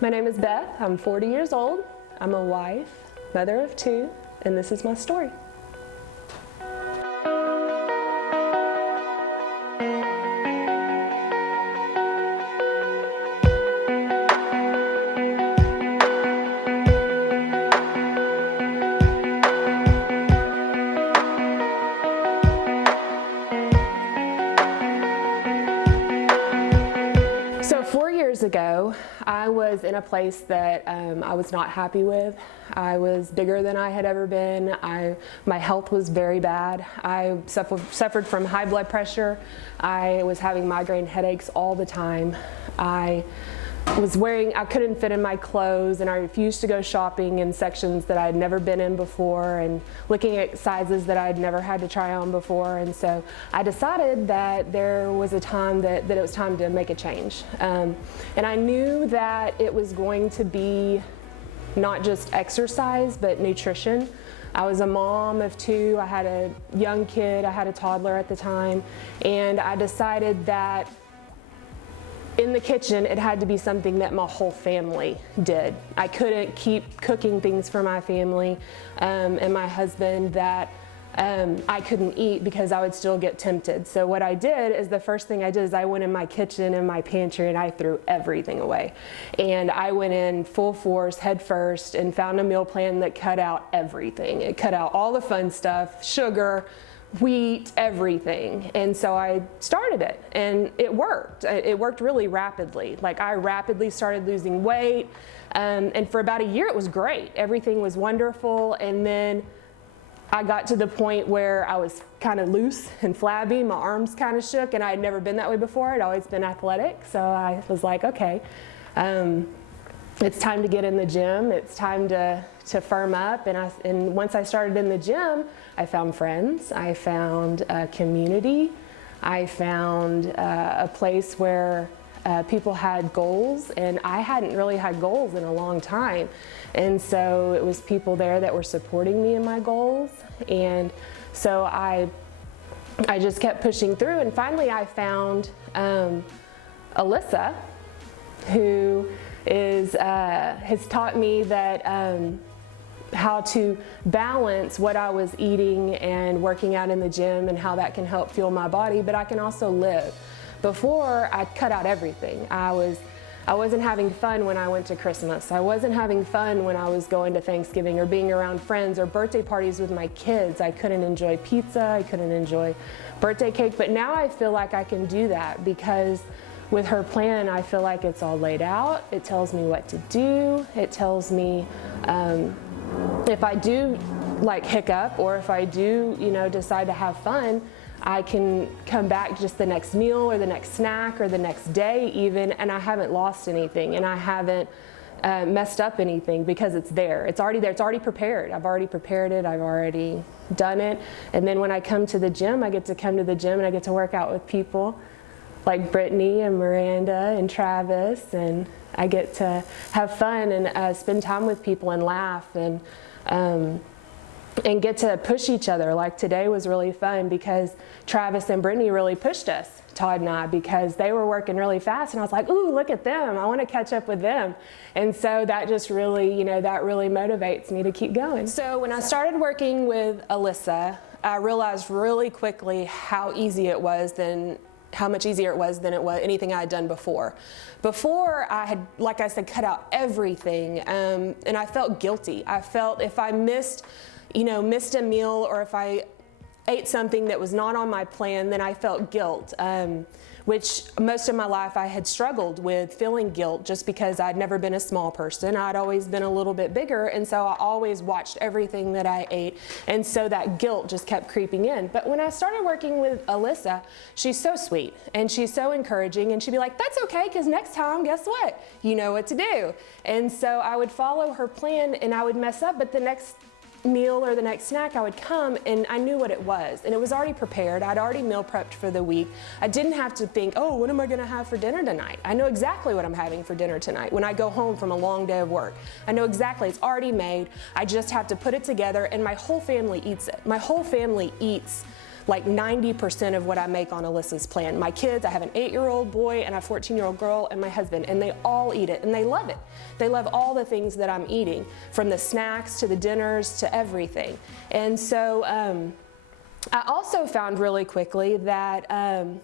My name is Beth. I'm 40 years old. I'm a wife, mother of 2, and this is my story. So 4 years ago, I was in a place that I was not happy with. I was bigger than I had ever been. My health was very bad. I suffered from high blood pressure. I was having migraine headaches all the time. I couldn't fit in my clothes, and I refused to go shopping in sections that I had never been in before and looking at sizes that I had never had to try on before. And so I decided that there was a time that it was time to make a change. And I knew that it was going to be not just exercise, but nutrition. I was a mom of 2. I had a young kid. I had a toddler at the time. And I decided that in the kitchen, it had to be something that my whole family did. I couldn't keep cooking things for my family and my husband that I couldn't eat because I would still get tempted. So what I did is the first thing I did is I went in my kitchen and my pantry and I threw everything away. And I went in full force, head first, and found a meal plan that cut out everything. It cut out all the fun stuff, sugar, wheat, everything. And so I started it, and it worked. It worked really rapidly. Like, I rapidly started losing weight, and for about a year it was great. Everything was wonderful, and then I got to the point where I was kind of loose and flabby. My arms kind of shook, and I had never been that way before. I'd always been athletic, so I was like, okay, it's time to get in the gym. It's time to firm up. And once I started in the gym, I found friends. I found a community. I found a place where people had goals, and I hadn't really had goals in a long time. And so it was people there that were supporting me in my goals. And so I just kept pushing through, and finally I found Alyssa, who has taught me that how to balance what I was eating and working out in the gym, and how that can help fuel my body, but I can also live. Before, I cut out everything. I wasn't having fun when I went to Christmas. I wasn't having fun when I was going to Thanksgiving or being around friends or birthday parties with my kids. I couldn't enjoy pizza. I couldn't enjoy birthday cake. But now I feel like I can do that because with her plan, I feel like it's all laid out. It tells me what to do. It tells me if I do like hiccup, or if I do, decide to have fun, I can come back just the next meal or the next snack or the next day even, and I haven't lost anything, and I haven't messed up anything because it's there. It's already there. It's already prepared. I've already prepared it. I've already done it. And then when I come to the gym, I get to come to the gym and I get to work out with people like Brittany and Miranda and Travis, and I get to have fun and spend time with people and laugh and get to push each other. Like today was really fun because Travis and Brittany really pushed us, Todd and I, because they were working really fast, and I was like, ooh, look at them. I want to catch up with them. And so that just really, that really motivates me to keep going. So when I started working with Alyssa, I realized really quickly how much easier it was than it was anything I had done before. Before, I had, like I said, cut out everything, and I felt guilty. I felt if I missed a meal, or if I ate something that was not on my plan, then I felt guilt, which most of my life I had struggled with feeling guilt just because I'd never been a small person. I'd always been a little bit bigger, and so I always watched everything that I ate, and so that guilt just kept creeping in. But when I started working with Alyssa, she's so sweet, and she's so encouraging, and she'd be like, that's okay, because next time, guess what? You know what to do. And so I would follow her plan, and I would mess up, but the next meal or the next snack, I would come and I knew what it was, and it was already prepared. I'd already meal prepped for the week. I didn't have to think, oh, what am I going to have for dinner tonight? I know exactly what I'm having for dinner tonight when I go home from a long day of work. I know exactly, it's already made. I just have to put it together, and my whole family eats it. My whole family eats like 90% of what I make on Alyssa's plan. My kids, I have an 8-year-old boy and a 14-year-old girl and my husband, and they all eat it and they love it. They love all the things that I'm eating, from the snacks to the dinners to everything. And so I also found really quickly that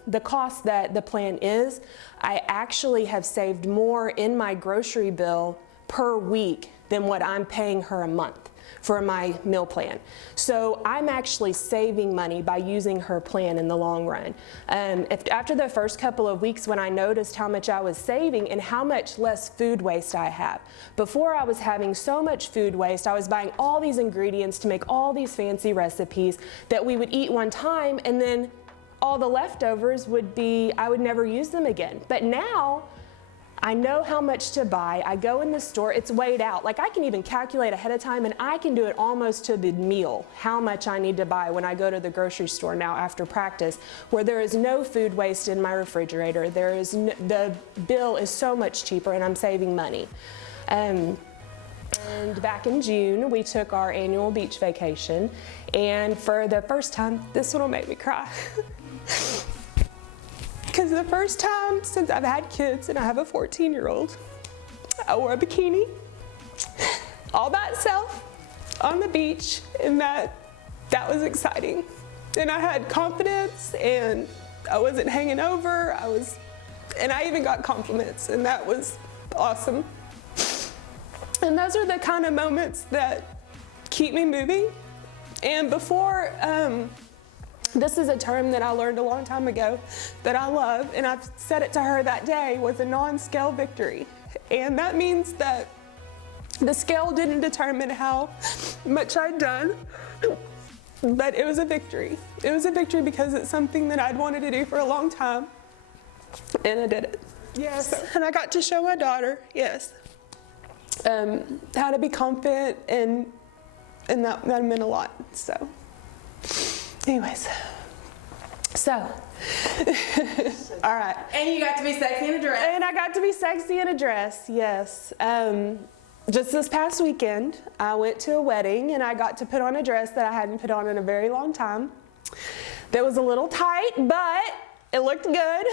the cost that the plan is, I actually have saved more in my grocery bill per week than what I'm paying her a month for my meal plan. So I'm actually saving money by using her plan in the long run. After the first couple of weeks, when I noticed how much I was saving and how much less food waste I have. Before, I was having so much food waste. I was buying all these ingredients to make all these fancy recipes that we would eat one time, and then all the leftovers would be, I would never use them again. But now, I know how much to buy. I go in the store, it's weighed out. Like, I can even calculate ahead of time, and I can do it almost to the meal, how much I need to buy when I go to the grocery store now after practice, where there is no food waste in my refrigerator. The bill is so much cheaper, and I'm saving money. And back in June, we took our annual beach vacation, and for the first time, this one will make me cry. Because the first time since I've had kids, and I have a 14-year-old, I wore a bikini all by itself on the beach, and that was exciting. And I had confidence, and I wasn't hanging over. And I even got compliments, and that was awesome. And those are the kind of moments that keep me moving. And before, this is a term that I learned a long time ago that I love, and I've said it to her that day, was a non-scale victory. And that means that the scale didn't determine how much I'd done, but it was a victory. It was a victory because it's something that I'd wanted to do for a long time, and I did it. Yes, and I got to show my daughter, yes, how to be confident, and that meant a lot, so. Anyways, so, all right. And you got to be sexy in a dress. And I got to be sexy in a dress, yes. Just this past weekend, I went to a wedding and I got to put on a dress that I hadn't put on in a very long time. That was a little tight, but it looked good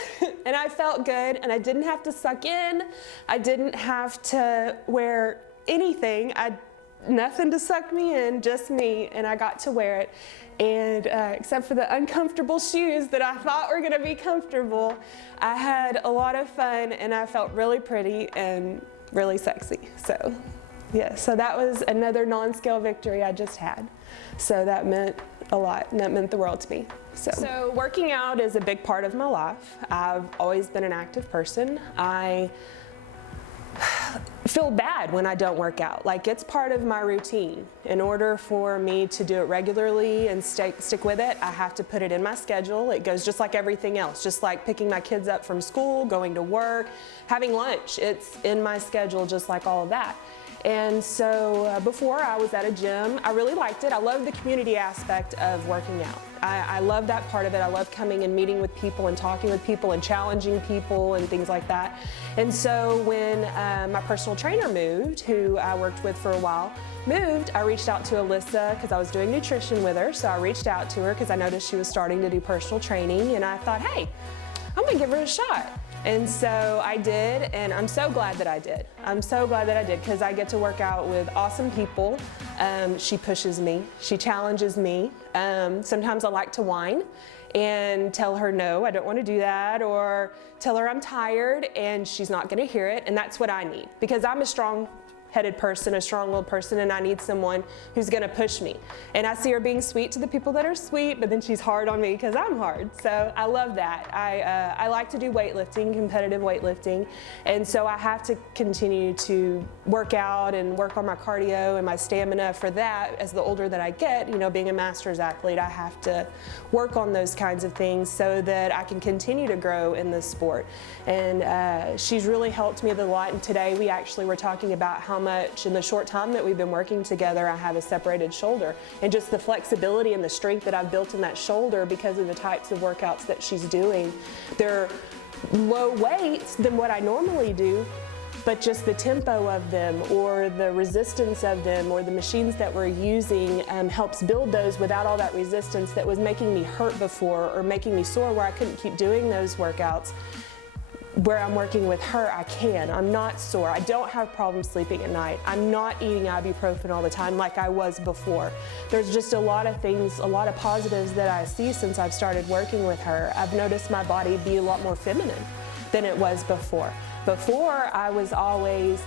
and I felt good, and I didn't have to suck in. I didn't have to wear anything. Nothing to suck me in, just me, and I got to wear it. And except for the uncomfortable shoes that I thought were gonna be comfortable, I had a lot of fun, and I felt really pretty and really sexy. So, yeah, so that was another non-scale victory I just had. So that meant a lot, and that meant the world to me. So working out is a big part of my life. I've always been an active person. I feel bad when I don't work out. Like, it's part of my routine. In order for me to do it regularly and stick with it, I have to put it in my schedule. It goes just like everything else, just like picking my kids up from school, going to work, having lunch. It's in my schedule just like all of that. And so before, I was at a gym. I really liked it. I love the community aspect of working out. I love that part of it. I love coming and meeting with people and talking with people and challenging people and things like that. And so when my personal trainer moved, who I worked with for a while, I reached out to Alyssa because I was doing nutrition with her. So I reached out to her because I noticed she was starting to do personal training, and I thought, hey, I'm gonna give her a shot. And so I did, and I'm so glad that I did. I'm so glad that I did, because I get to work out with awesome people. She pushes me, she challenges me. Sometimes I like to whine and tell her, no, I don't want to do that, or tell her I'm tired, and she's not going to hear it, and that's what I need, because I'm a strong-headed person, a strong-willed person, and I need someone who's going to push me. And I see her being sweet to the people that are sweet, but then she's hard on me because I'm hard. So I love that. I like to do weightlifting, competitive weightlifting, and so I have to continue to work out and work on my cardio and my stamina for that. As the older that I get, you know, being a master's athlete, I have to work on those kinds of things so that I can continue to grow in this sport. And she's really helped me a lot, and today we actually were talking about how much in the short time that we've been working together, I have a separated shoulder, and just the flexibility and the strength that I've built in that shoulder because of the types of workouts that she's doing. They're low weights than what I normally do, but just the tempo of them or the resistance of them or the machines that we're using helps build those without all that resistance that was making me hurt before or making me sore where I couldn't keep doing those workouts. Where I'm working with her, I can. I'm not sore. I don't have problems sleeping at night. I'm not eating ibuprofen all the time like I was before. There's just a lot of things, a lot of positives that I see since I've started working with her. I've noticed my body be a lot more feminine than it was before. Before, I was always,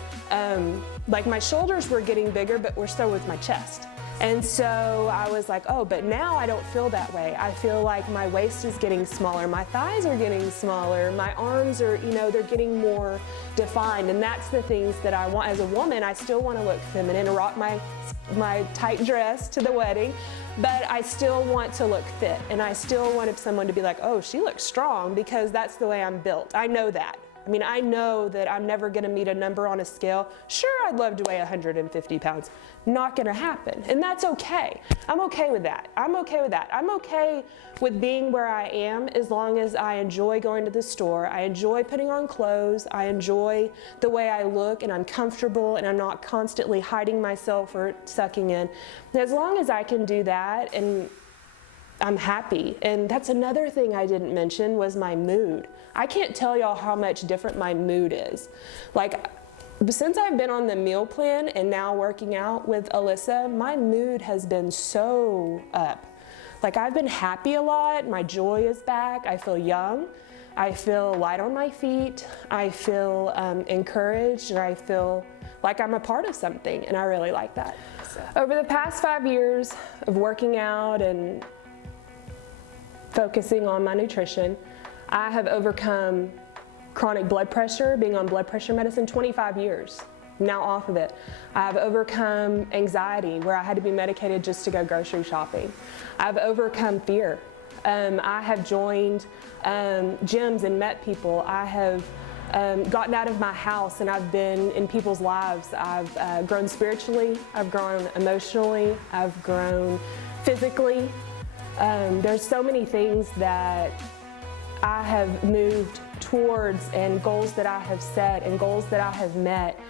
like my shoulders were getting bigger, but so was my chest. And so I was like, oh, but now I don't feel that way. I feel like my waist is getting smaller, my thighs are getting smaller, my arms are, they're getting more defined. And that's the things that I want. As a woman, I still want to look feminine and rock my tight dress to the wedding, but I still want to look fit. And I still want someone to be like, oh, she looks strong, because that's the way I'm built. I know that. I know that I'm never going to meet a number on a scale. Sure, I'd love to weigh 150 pounds. Not going to happen. And that's okay. I'm okay with that. I'm okay with that. I'm okay with being where I am as long as I enjoy going to the store. I enjoy putting on clothes. I enjoy the way I look, and I'm comfortable, and I'm not constantly hiding myself or sucking in. And as long as I can do that, and I'm happy. And that's another thing I didn't mention was my mood. I can't tell y'all how much different my mood is. Like, since I've been on the meal plan and now working out with Alyssa, my mood has been so up. Like, I've been happy a lot. My joy is back. I feel young. I feel light on my feet. I feel encouraged, and I feel like I'm a part of something, and I really like that. Over the past 5 years of working out and focusing on my nutrition, I have overcome chronic blood pressure, being on blood pressure medicine, 25 years, now off of it. I've overcome anxiety, where I had to be medicated just to go grocery shopping. I've overcome fear. I have joined gyms and met people. I have gotten out of my house, and I've been in people's lives. I've grown spiritually, I've grown emotionally, I've grown physically. There's so many things that I have moved towards, and goals that I have set, and goals that I have met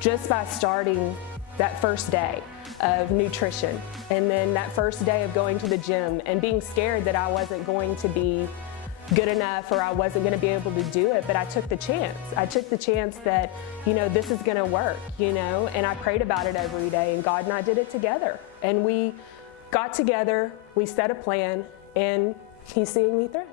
just by starting that first day of nutrition, and then that first day of going to the gym and being scared that I wasn't going to be good enough or I wasn't going to be able to do it, but I took the chance. I took the chance that, this is going to work, and I prayed about it every day, and God and I did it together. And we got together, we set a plan, and He's seeing me through it.